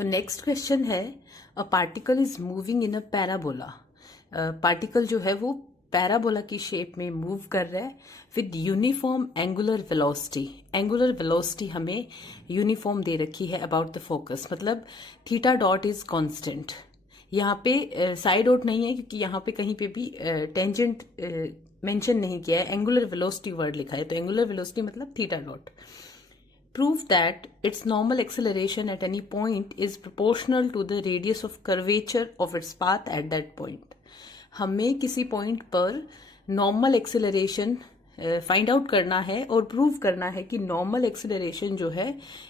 तो next question है, a particle is moving in a parabola. Particle जो है वो पैराबोला की शेप में मूव कर रहा है with uniform angular velocity. Angular velocity हमें यूनिफॉर्म दे रखी है अबाउट द फोकस, मतलब थीटा डॉट इज कांस्टेंट। यहाँ पे साइड आउट नहीं है क्योंकि यहाँ पे कहीं पे भी टेंजेंट मेंशन नहीं किया है, एंगुलर वेलोसिटी वर्ड लिखा है, तो एंगुलर वेलोसिटी मतलब theta dot. Prove that its normal acceleration at any point is proportional to the radius of curvature of its path at that point। हमें किसी पॉइंट पर नॉर्मल एक्सेलरेशन फाइंड आउट करना है और प्रूव करना है कि नॉर्मल एक्सेलरेशन जो है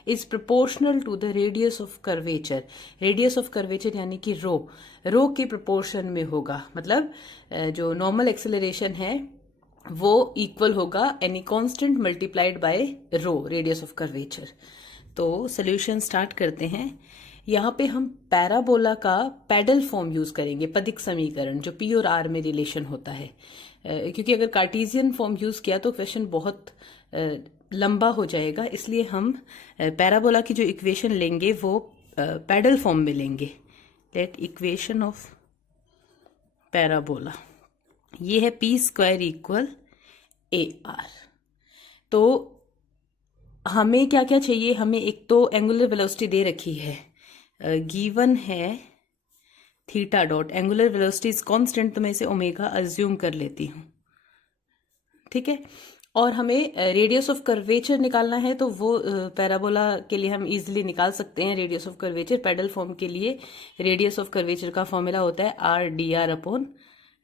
is proportional to the radius of curvature. Radius of curvature यानी कि रो के प्रोपोर्शन में होगा, मतलब जो नॉर्मल एक्सेलरेशन है वो इक्वल होगा any constant multiplied by rho, radius of curvature. तो सोल्यूशन स्टार्ट करते हैं। यहाँ पे हम पैराबोला का पैडल फॉर्म यूज करेंगे, पदिक समीकरण जो पी और आर में रिलेशन होता है, क्योंकि अगर कार्टेशियन फॉर्म यूज किया तो क्वेश्चन बहुत लंबा हो जाएगा, इसलिए हम पैराबोला की जो इक्वेशन लेंगे वो पैडल फॉर्म में लेंगे। लेट इक्वेशन ऑफ पैराबोला ये है P square equal A are. तो हमें क्या क्या चाहिए, हमें एक तो एंगुलर वेलोसिटी दे रखी है, गिवन है theta dot, angular velocity is constant, तो मैं इसे ओमेगा अज्यूम कर लेती हूँ, ठीक है। और हमें रेडियस ऑफ कर्वेचर निकालना है, तो वो पैराबोला के लिए हम इजीली निकाल सकते हैं radius of curvature. Pedal form के लिए रेडियस ऑफ कर्वेचर का फॉर्मूला होता है R D R upon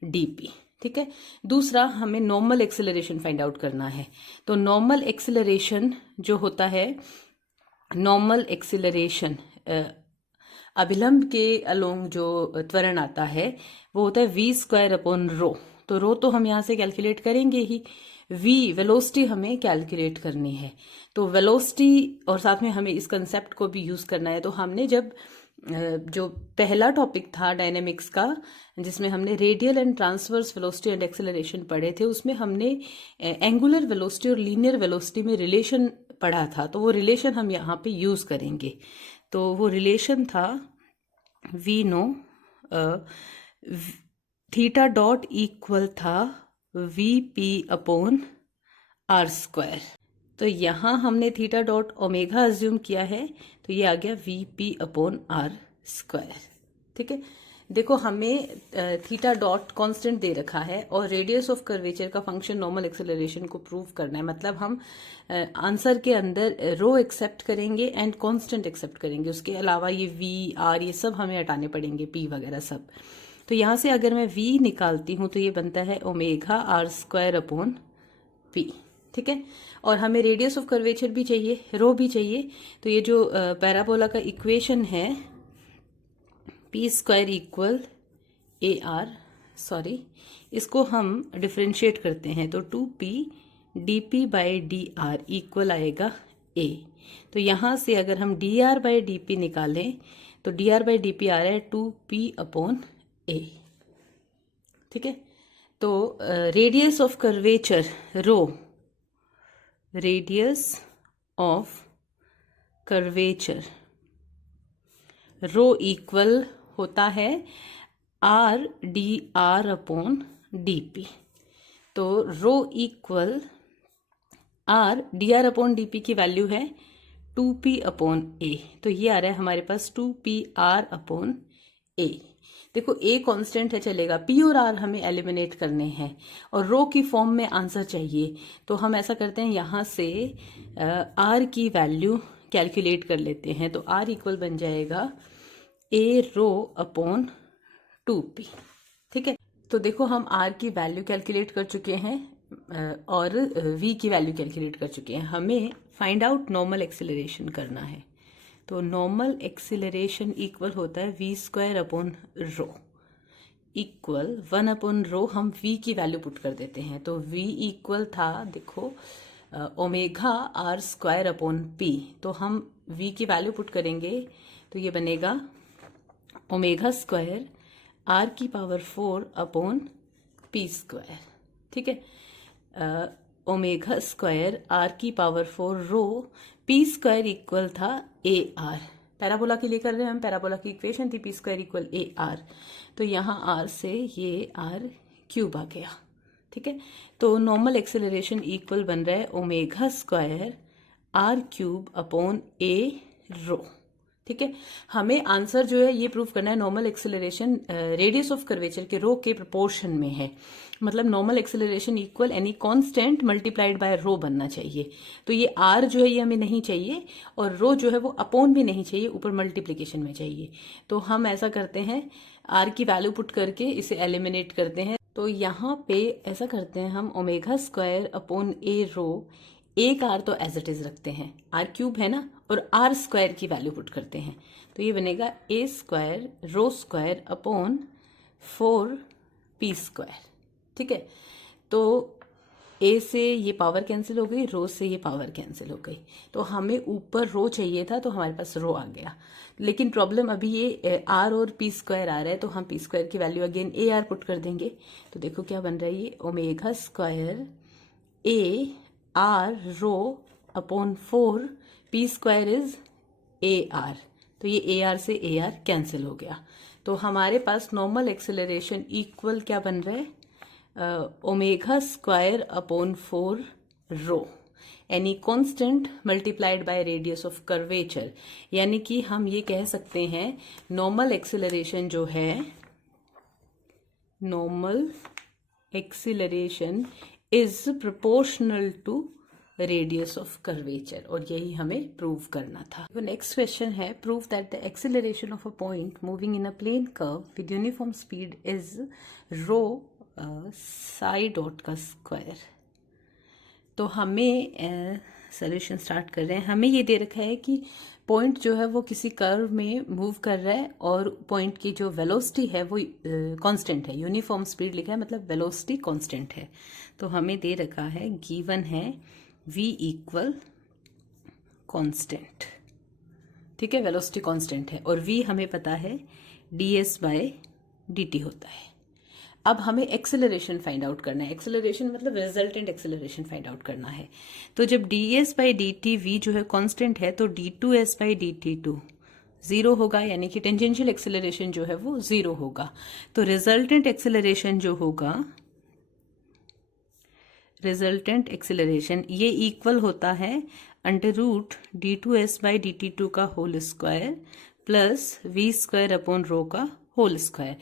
D p, ठीक है। दूसरा, हमें नॉर्मल एक्सेलरेशन फाइंड आउट करना है, तो नॉर्मल एक्सेलरेशन जो होता है, नॉर्मल एक्सेलरेशन अभिलंब के अलोंग जो त्वरण आता है वो होता है वी स्क्वायर अपॉन रो। तो रो तो हम यहाँ से कैलकुलेट करेंगे ही, वी वेलोसिटी हमें कैलकुलेट करनी है, तो वेलोसिटी और साथ में हमें इस कंसेप्ट को भी यूज करना है। तो हमने जब जो पहला टॉपिक था डायनेमिक्स का, जिसमें हमने radial and transverse velocity and acceleration पढ़े थे, उसमें हमने एंगुलर वेलोसिटी और लीनियर वेलोसिटी में रिलेशन पढ़ा था, तो वो रिलेशन हम यहाँ पे यूज करेंगे। तो वो रिलेशन था we know theta dot equal था V P upon are square. तो यहाँ हमने थीटा डॉट ओमेगा अज्यूम किया है, तो ये आ गया v P upon are square, ठीक है। देखो, हमें थीटा डॉट कांस्टेंट दे रखा है और रेडियस ऑफ कर्वेचर का फंक्शन नॉर्मल एक्सेलरेशन को प्रूव करना है, मतलब हम आंसर के अंदर रो एक्सेप्ट करेंगे एंड कांस्टेंट एक्सेप्ट करेंगे, उसके अलावा ये वी आर ये सब हमें हटाने पड़ेंगे, पी वगैरह सब। तो यहाँ से अगर मैं वी निकालती हूँ तो ये बनता है omega r square upon p, ठीक है। और हमें रेडियस ऑफ कर्वेचर भी चाहिए, रो भी चाहिए, तो ये जो पैराबोला का इक्वेशन है P square equal A R, sorry इसको हम डिफ्रेंशिएट करते हैं, तो 2p D P by D R equal आएगा ए। तो यहाँ से अगर हम D R by D P निकालें तो D R by D P आ रहा है 2p अपॉन ए, ठीक है। तो radius of curvature rho, radius of curvature rho equal होता है R D R upon D P. तो rho equal R D R upon D P की वैल्यू है 2p अपॉन ए, तो ये आ रहा है हमारे पास 2p आर अपॉन ए। देखो ए कांस्टेंट है, चलेगा, पी और आर हमें एलिमिनेट करने हैं और रो की फॉर्म में आंसर चाहिए, तो हम ऐसा करते हैं, यहाँ से आर की वैल्यू कैलकुलेट कर लेते हैं। तो आर इक्वल बन जाएगा ए रो अपॉन 2p, ठीक है। तो देखो, हम आर की वैल्यू कैलकुलेट कर चुके हैं और वी की वैल्यू कैलकुलेट कर चुके हैं। हमें फाइंड आउट नॉर्मल एक्सेलरेशन करना है, तो नॉर्मल एक्सेलरेशन इक्वल होता है v square upon rho equal 1 upon rho, हम वी की वैल्यू पुट कर देते हैं। तो वी इक्वल था, देखो, omega r square upon p, तो हम वी की वैल्यू पुट करेंगे तो ये बनेगा ओमेगा स्क्वायर आर की पावर 4 अपॉन पी स्क्वायर, ठीक है। ओमेगा स्क्वायर आर की पावर 4 रो, पी स्क्वायर इक्वल था ए आर, पैराबोला के लिए कर रहे हैं हम, पैराबोला की इक्वेशन थी P square equal A are, तो यहाँ आर से ये आर क्यूब आ गया। ठीक है, तो नॉर्मल एक्सेलरेशन इक्वल बन रहा है omega square R cube upon A rho. ठीक है, हमें आंसर जो है ये प्रूव करना है normal acceleration radius of curvature के रो के प्रोपोर्शन में है, मतलब normal acceleration equal any constant multiplied by rho बनना चाहिए। तो ये आर जो है ये हमें नहीं चाहिए और रो जो है वो अपॉन भी नहीं चाहिए, ऊपर मल्टीप्लीकेशन में चाहिए। तो हम ऐसा करते हैं, आर की वैल्यू पुट करके इसे एलिमिनेट करते हैं। तो यहाँ पे ऐसा करते हैं हम, ओमेगा स्क्वायर अपॉन ए रो, एक आर तो एज इट इज रखते हैं, आर क्यूब है ना, और आर स्क्वायर की वैल्यू पुट करते हैं। तो ये बनेगा ए square rho square upon 4 P square. ठीक है, तो ए से ये पावर कैंसिल हो गई, रो से ये पावर कैंसिल हो गई, तो हमें ऊपर रो चाहिए था तो हमारे पास रो आ गया। लेकिन प्रॉब्लम अभी ये आर और पी स्क्वायर आ रहा है, तो हम पी स्क्वायर की value again A R put कर देंगे। तो देखो क्या बन रहा है, ये omega square A R rho upon 4 P square is A R, तो ये ए आर से ए आर कैंसिल हो गया। तो हमारे पास नॉर्मल एक्सेलरेशन इक्वल क्या बन रहा है, omega square upon 4 rho any constant multiplied by radius of curvature. यानी कि हम ये कह सकते हैं नॉर्मल एक्सेलरेशन जो है, normal acceleration is proportional to radius of curvature, और यही हमें प्रूव करना था। तो नेक्स्ट क्वेश्चन है, prove that the acceleration of a point moving in a plane curve with uniform speed is rho psi dot का स्क्वायर। तो हमें सोल्यूशन स्टार्ट कर रहे हैं। हमें ये दे रखा है कि पॉइंट जो है वो किसी कर्व में मूव कर रहा है और पॉइंट की जो वेलोसिटी है वो कांस्टेंट है, यूनिफॉर्म स्पीड लिखा है मतलब वेलोसिटी कांस्टेंट है। तो हमें दे रखा है, गिवन है v इक्वल कांस्टेंट। ठीक है, वेलोसिटी कांस्टेंट है और v हमें पता है ds बाय dt होता है। अब हमें एक्सेलरेशन फाइंड आउट करना है, एक्सेलरेशन मतलब रिजल्टेंट एक्सेलरेशन फाइंड आउट करना है। तो जब ds बाई dt v जो है कांस्टेंट है, तो d2s बाई dt2 जीरो होगा, यानी कि टेंजेंशियल एक्सेलरेशन जो है वो जीरो होगा। तो रिजल्टेंट एक्सेलरेशन जो होगा, रिजल्टेंट एक्सेलरेशन ये इक्वल होता है under root d2s by dt2 का whole square plus v square upon rho का होल स्क्वायर,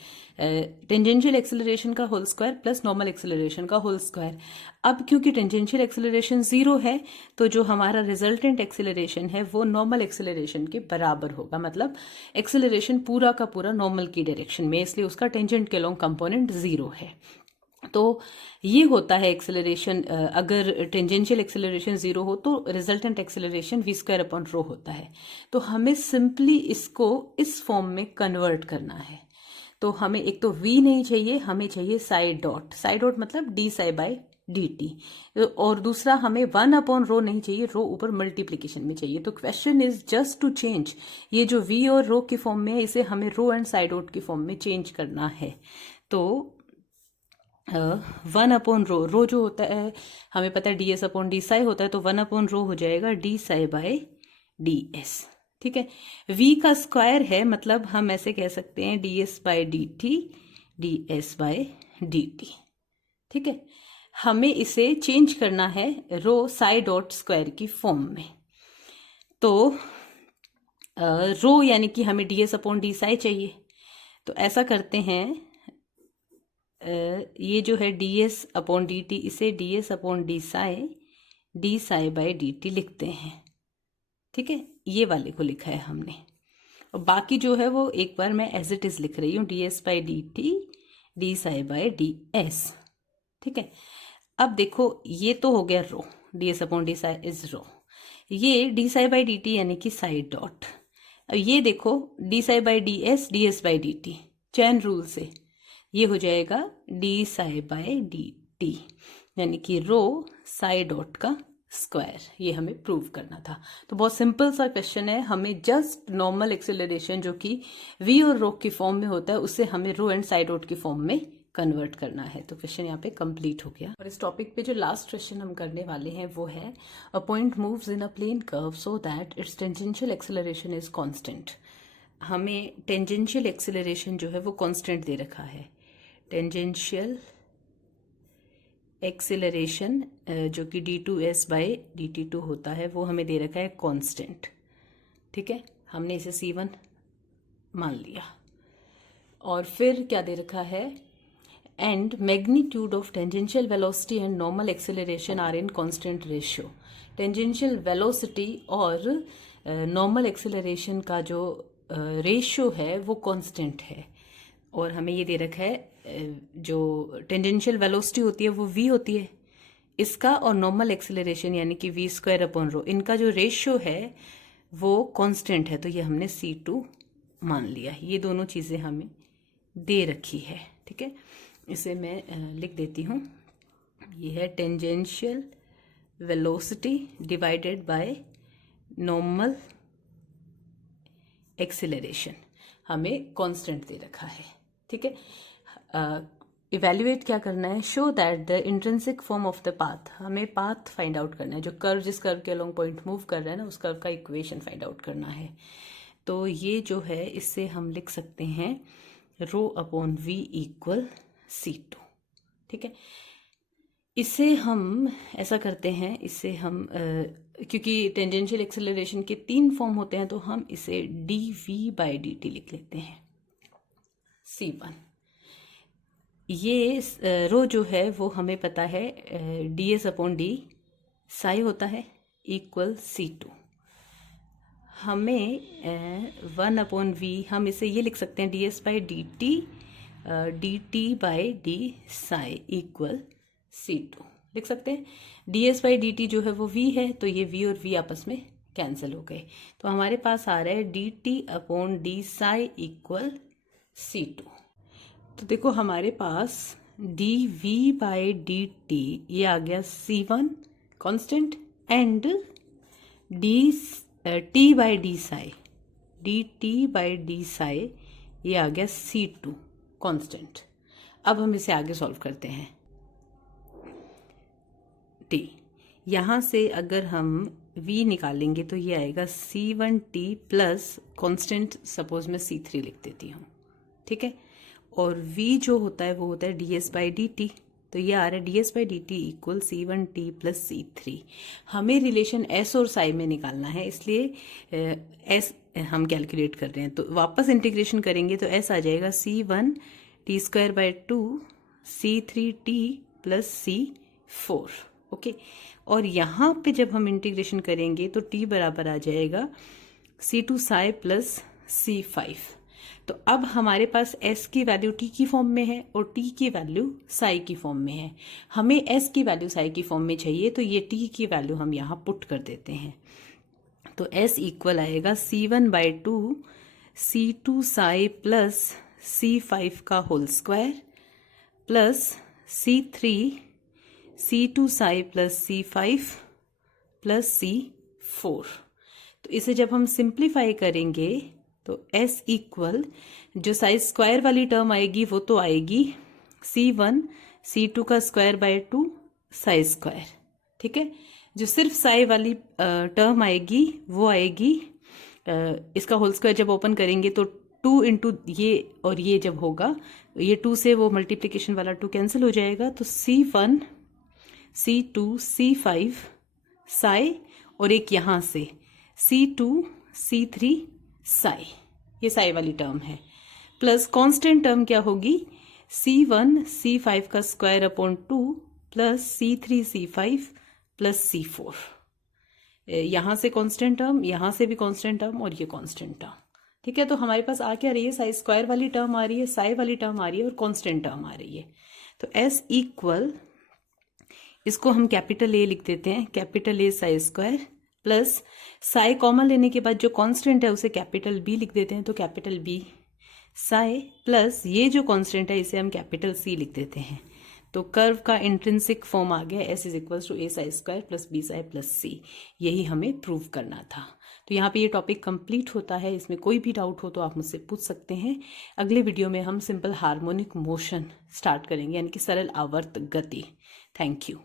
टेंजेंशियल एक्सेलरेशन का whole square plus normal acceleration का होल स्क्वायर। अब क्योंकि टेंजेंशियल एक्सेलरेशन जीरो है, तो जो हमारा रिजल्टेंट एक्सेलरेशन है वो नॉर्मल एक्सेलरेशन के बराबर होगा, मतलब एक्सेलरेशन पूरा का पूरा नॉर्मल की डायरेक्शन में, इसलिए उसका टेंजेंट के लॉन्ग कंपोनेंट जीरो है। तो ये होता है एक्सेलरेशन, अगर टेंजेंशियल एक्सेलरेशन जीरो हो तो resultant acceleration v square upon रो होता है। तो हमें सिंपली इसको इस फॉर्म में कन्वर्ट करना है। तो हमें एक तो v नहीं चाहिए, हमें चाहिए साइड डॉट, साइड डॉट मतलब d psi by d t, और दूसरा हमें 1 अपॉन रो नहीं चाहिए, रो ऊपर मल्टीप्लीकेशन में चाहिए। तो question is just to change ये जो v और रो की फॉर्म में है, इसे हमें रो एंड साइड डॉट की फॉर्म में चेंज करना है। तो 1 अपॉन रो, रो जो होता है हमें पता है ds अपॉन डी साई होता है, तो 1 अपॉन रो हो जाएगा d psi by d s. ठीक है, v का स्क्वायर है, मतलब हम ऐसे कह सकते हैं ds by d t ds by d t. ठीक है, हमें इसे चेंज करना है रो साई डॉट स्क्वायर की फॉर्म में। तो रो यानी कि हमें ds अपॉन डी साई चाहिए, तो ऐसा करते हैं, ये जो है ds अपॉन डी टी, इसे ds upon d psi by d t लिखते हैं। ठीक है, ये वाले को लिखा है हमने, और बाकी जो है वो एक बार मैं एज इट इज लिख रही हूँ, ds by d t d psi by d s. ठीक है, अब देखो ये तो हो गया rho, ds upon d psi is rho, ये d psi by d t यानी कि साइड डॉट। अब ये देखो d psi by d s ds by d t, chain rule से ये हो जाएगा d psi by d t, यानी कि रो साई डॉट का स्क्वायर। ये हमें प्रूव करना था। तो बहुत सिंपल सा क्वेश्चन है, हमें जस्ट नॉर्मल एक्सेलरेशन जो कि v और रो की फॉर्म में होता है, उसे हमें रो एंड साई डॉट की फॉर्म में कन्वर्ट करना है। तो क्वेश्चन यहाँ पे कंप्लीट हो गया। और इस टॉपिक पे जो लास्ट क्वेश्चन हम करने वाले हैं वो है a point moves in a plane curve so that its tangential acceleration is constant. हमें टेंजेंशियल एक्सेलरेशन जो है वो कांस्टेंट दे रखा है। टेंजेंशियल एक्सेलरेशन जो कि d2s/dt2 होता है वो हमें दे रखा है कांस्टेंट। ठीक है, हमने इसे c1 मान लिया। और फिर क्या दे रखा है, and magnitude of tangential velocity and normal acceleration are in constant ratio. Tangential velocity और नॉर्मल एक्सेलरेशन का जो रेशियो है वो कांस्टेंट है। और हमें ये दे रखा है जो टेंजेंशियल वेलोसिटी होती है वो v होती है इसका, और नॉर्मल एक्सेलरेशन यानी कि v²/ρ, इनका जो रेशियो है वो कांस्टेंट है। तो ये हमने c2 मान लिया। ये दोनों चीज़ें हमें दे रखी है। ठीक है, इसे मैं लिख देती हूँ। ये है tangential velocity divided by normal acceleration हमें कांस्टेंट दे रखा है। ठीक है, इवेल्युएट क्या करना है, show that the intrinsic form of the path, हमें पाथ फाइंड आउट करना है। जो कर्व, जिस कर्व के अलोंग पॉइंट मूव कर रहा है ना, उस कर्व का इक्वेशन फाइंड आउट करना है। तो ये जो है इससे हम लिख सकते हैं ρ/v = c2। ठीक है, इसे हम ऐसा करते हैं, इसे हम क्योंकि टेंजेंशियल एक्सेलरेशन के 3 फॉर्म होते हैं तो हम इसे dv/dt लिख लेते हैं c1। ये रो जो है वो हमें पता है ds/d साई होता है इक्वल c2। हमें 1/v, हम इसे ये लिख सकते हैं ds/dt dt/d psi equal c2 लिख सकते हैं। ds/dt जो है वो v है, तो ये v और v आपस में कैंसिल हो गए। तो हमारे पास आ रहा है dt/d साई इक्वल c2। तो देखो हमारे पास dv/dt ये आ गया c1 constant, and t/d Sai dt/d Sai ये आ गया c2 कांस्टेंट। अब हम इसे आगे सॉल्व करते हैं। t यहाँ से अगर हम v निकालेंगे तो ये आएगा c1t प्लस कांस्टेंट, सपोज मैं c3 लिख देती हूँ। ठीक है, और v जो होता है वो होता है ds/dt, तो ये आ रहा है ds/dt equal c1t plus c3। हमें रिलेशन s और साई में निकालना है, इसलिए s हम कैलकुलेट कर रहे हैं। तो वापस इंटीग्रेशन करेंगे तो s आ जाएगा c1t²/2 c3t plus c4। Okay, और यहाँ पे जब हम इंटीग्रेशन करेंगे तो t बराबर आ जाएगा c2 साई प्लस c5। तो अब हमारे पास s की वैल्यू t की फॉर्म में है और t की वैल्यू साई की फॉर्म में है। हमें s की वैल्यू साई की फॉर्म में चाहिए, तो ये t की वैल्यू हम यहाँ पुट कर देते हैं। तो s इक्वल आएगा c1/2 c2 psi plus c5 का whole square plus c3 c2 psi plus c5 plus c4। तो इसे जब हम सिंप्लीफाई करेंगे तो s इक्वल, जो साई स्क्वायर वाली टर्म आएगी वो तो आएगी c1 c2 का स्क्वायर/2 साई स्क्वायर। ठीक है, जो सिर्फ साई वाली टर्म आएगी वो आएगी इसका होल स्क्वायर। जब ओपन करेंगे तो 2 इंटू ये और ये जब होगा, ये 2 से वो मल्टीप्लिकेशन वाला 2 कैंसिल हो जाएगा। तो c1 c2 c5 साई, और एक यहाँ से c2 c3 साई, ये साई वाली टर्म है, प्लस कांस्टेंट टर्म क्या होगी c1 c5 का स्क्वायर/2 plus c3 c5 plus c4। यहाँ से कांस्टेंट टर्म, यहाँ से भी कांस्टेंट टर्म, और ये कांस्टेंट टर्म। ठीक है, तो हमारे पास आ क्या रही है, साई स्क्वायर वाली टर्म आ रही है, साई वाली टर्म आ रही है और कांस्टेंट टर्म आ रही है। तो s इक्वल, इसको हम कैपिटल A लिख देते हैं, capital A Sai square plus psi common लेने के बाद जो कांस्टेंट है उसे कैपिटल B लिख देते हैं, तो कैपिटल B साई प्लस ये जो कांस्टेंट है इसे हम कैपिटल C लिख देते हैं, तो कर्व का इंट्रिंसिक फॉर्म आ गया s is equals to a psi square plus b psi plus c, यही हमें प्रूव करना था। तो यहाँ पे ये टॉपिक कंप्लीट होता है। इसमें कोई भी डाउट हो तो आप मुझसे पूछ सकते हैं। अगले वीडियो में हम सिंपल हार्मोनिक मोशन स्टार्ट करेंगे, यानी कि सरल आवर्त गति। Thank you.